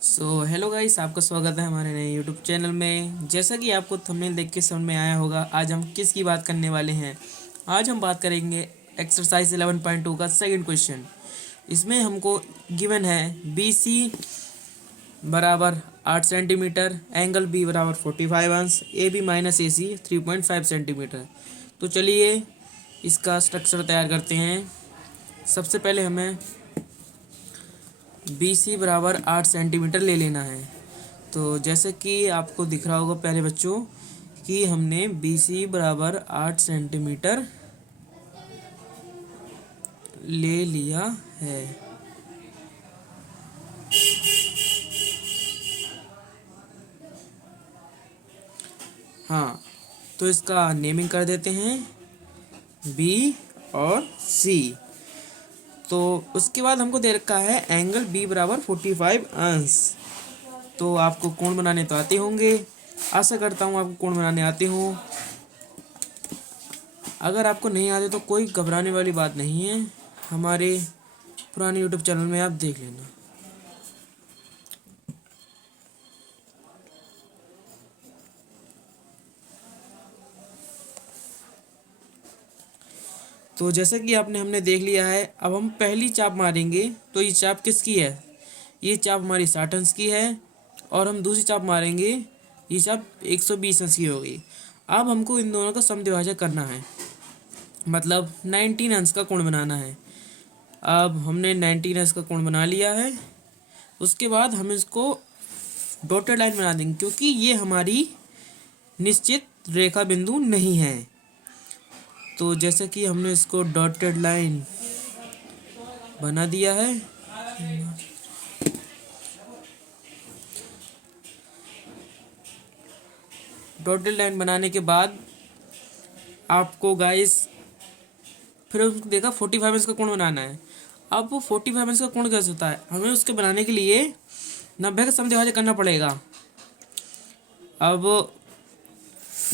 Hello guys, आपका स्वागत है हमारे नए यूट्यूब चैनल में। जैसा कि आपको थंबनेल देख के समझ में आया होगा, आज हम किसकी बात करने वाले हैं। आज हम बात करेंगे एक्सरसाइज 11.2 का सेकंड क्वेश्चन। इसमें हमको गिवन है बी सी बराबर 8 सेंटीमीटर, एंगल बी बराबर 45 अंश, A B minus A C 3.5 centimetre. तो चलिए इसका स्ट्रक्चर तैयार करते हैं। सबसे पहले हमें बी सी बराबर 8 सेंटीमीटर ले लेना है। तो जैसे कि आपको दिख रहा होगा पहले बच्चों कि हमने बी सी बराबर 8 सेंटीमीटर ले लिया है। हाँ, तो इसका नेमिंग कर देते हैं बी और सी। तो उसके बाद हमको दे रखा है एंगल बी बराबर 45 अंश। तो आपको कोण बनाने तो आते होंगे, आशा करता हूँ आपको कोण बनाने आते हों। अगर आपको नहीं आते तो कोई घबराने वाली बात नहीं है, हमारे पुराने यूट्यूब चैनल में आप देख लेना। तो जैसे कि हमने देख लिया है, अब हम पहली चाप मारेंगे। तो ये चाप किसकी है? ये चाप हमारी 60 अंश की है। और हम दूसरी चाप मारेंगे, ये चाप 120 अंश की होगी। अब हमको इन दोनों का समद्विभाजक करना है, मतलब 19 अंश का कोण बनाना है। अब हमने 19 अंश का कोण बना लिया है। उसके बाद हम इसको डॉटेड लाइन बना देंगे, क्योंकि ये हमारी निश्चित रेखा बिंदु नहीं है। तो जैसे कि हमने इसको डॉटेड लाइन बना दिया है। डॉटेड लाइन बनाने के बाद आपको गाइस फिर देखा 45 इंच का कोण बनाना है। अब वो 45 इंच का कोण कैसे होता है, हमें उसके बनाने के लिए 90 का समद्विभाजक करना पड़ेगा। अब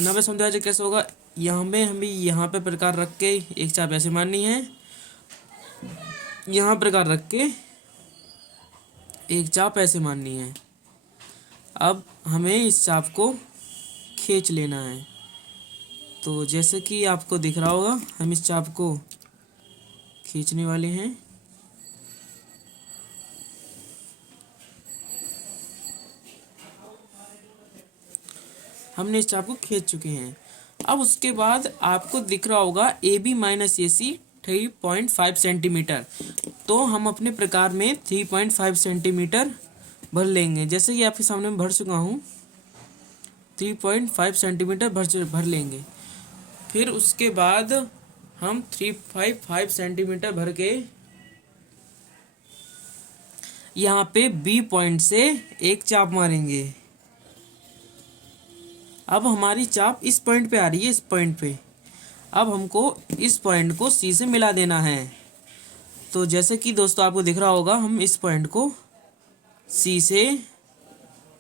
90 समद्विभाजक कैसे होगा, यहाँ में हमें यहाँ पे प्रकार रख के एक चाप ऐसे माननी है, यहाँ प्रकार रख के एक चाप ऐसे माननी है। अब हमें इस चाप को खींच लेना है। तो जैसे कि आपको दिख रहा होगा, हम इस चाप को खींचने वाले हैं। हमने इस चाप को खींच चुके हैं। अब उसके बाद आपको दिख रहा होगा A B minus A C 3.5 centimetre. तो हम अपने प्रकार में 3.5 सेंटीमीटर भर लेंगे। जैसे कि आपके सामने मैं भर चुका हूँ, 3.5 सेंटीमीटर भर लेंगे। फिर उसके बाद हम 3.5 सेंटीमीटर भर के यहाँ पे बी पॉइंट से एक चाप मारेंगे। अब हमारी चाप इस पॉइंट पे आ रही है, इस पॉइंट पे। अब हमको इस पॉइंट को सी से मिला देना है। तो जैसे कि दोस्तों आपको दिख रहा होगा, हम इस पॉइंट को सी से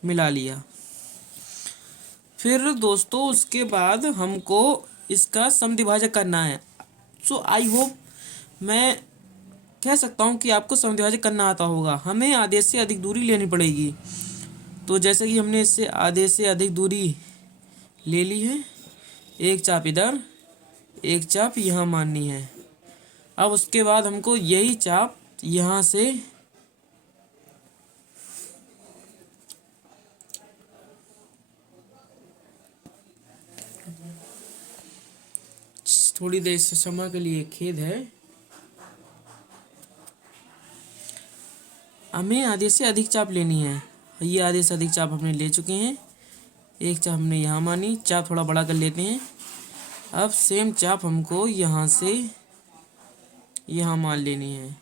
मिला लिया। फिर दोस्तों उसके बाद हमको इसका समद्विभाजक करना है। सो आई होप मैं कह सकता हूँ कि आपको समद्विभाजक करना आता होगा। हमें आधे से अधिक दूरी लेनी पड़ेगी। तो जैसे कि हमने इससे आधे से अधिक दूरी ले ली है, एक चाप इधर, एक चाप यहाँ माननी है। अब उसके बाद हमको यही चाप यहाँ से थोड़ी देर से समय के लिए खेद है, हमें आधे से अधिक चाप लेनी है। ये आधे से अधिक चाप हमने ले चुके हैं। एक चाप हमने यहाँ मानी, चाप थोड़ा बड़ा कर लेते हैं। अब सेम चाप हमको यहाँ से यहाँ मान लेनी है।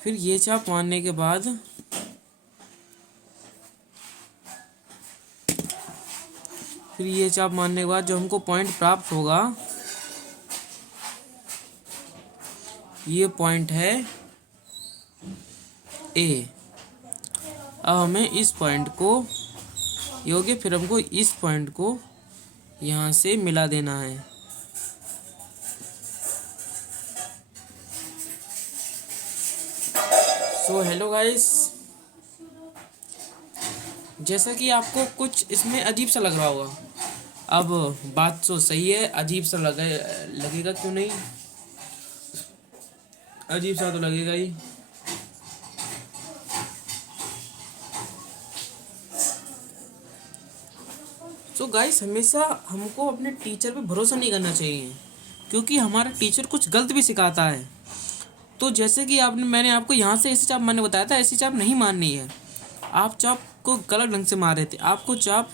फिर ये चाप मानने के बाद जो हमको पॉइंट प्राप्त होगा, ये पॉइंट है ए। अब हमें इस पॉइंट को योग्य, फिर हमको इस पॉइंट को यहाँ से मिला देना है। सो हेलो गाइस, जैसा कि आपको कुछ इसमें अजीब सा लग रहा होगा। अब बात तो सही है, अजीब सा लगेगा क्यों नहीं, अजीब सा तो लगेगा ही। सो गाइस, हमेशा हमको अपने टीचर पे भरोसा नहीं करना चाहिए, क्योंकि हमारा टीचर कुछ गलत भी सिखाता है। तो जैसे कि मैंने आपको यहाँ से ऐसी चाप मारने बताया था, ऐसी चाप नहीं मारनी है। आप चाप को गलत ढंग से मार रहे थे। आपको चाप,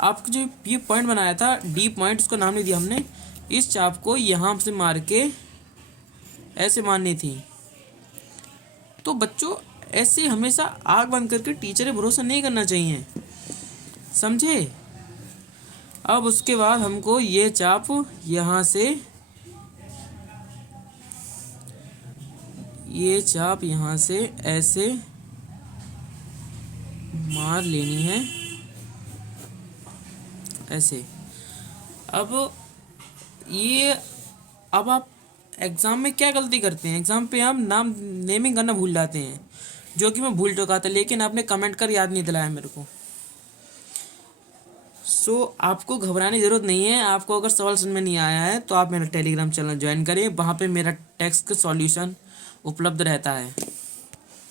आपको जो ये पॉइंट बनाया था डी पॉइंट, उसका नाम नहीं दिया हमने, इस चाप को यहाँ से मार के ऐसे मारनी थी। तो बच्चों, ऐसे हमेशा आग बंद करके टीचर पे भरोसा नहीं करना चाहिए, समझे। अब उसके बाद हमको ये चाप यहाँ से, ये चाप यहाँ से ऐसे मार लेनी है, ऐसे। अब ये, अब आप एग्ज़ाम में क्या गलती करते हैं, एग्ज़ाम पे हम नाम नेमिंग करना भूल जाते हैं, जो कि मैं भूल चुका था, लेकिन आपने कमेंट कर याद नहीं दिलाया मेरे को। आपको घबराने की ज़रूरत नहीं है। आपको अगर सवाल समझ में नहीं आया है तो आप मेरा टेलीग्राम चैनल ज्वाइन करें, वहाँ पे मेरा टेक्स्ट का सॉल्यूशन उपलब्ध रहता है।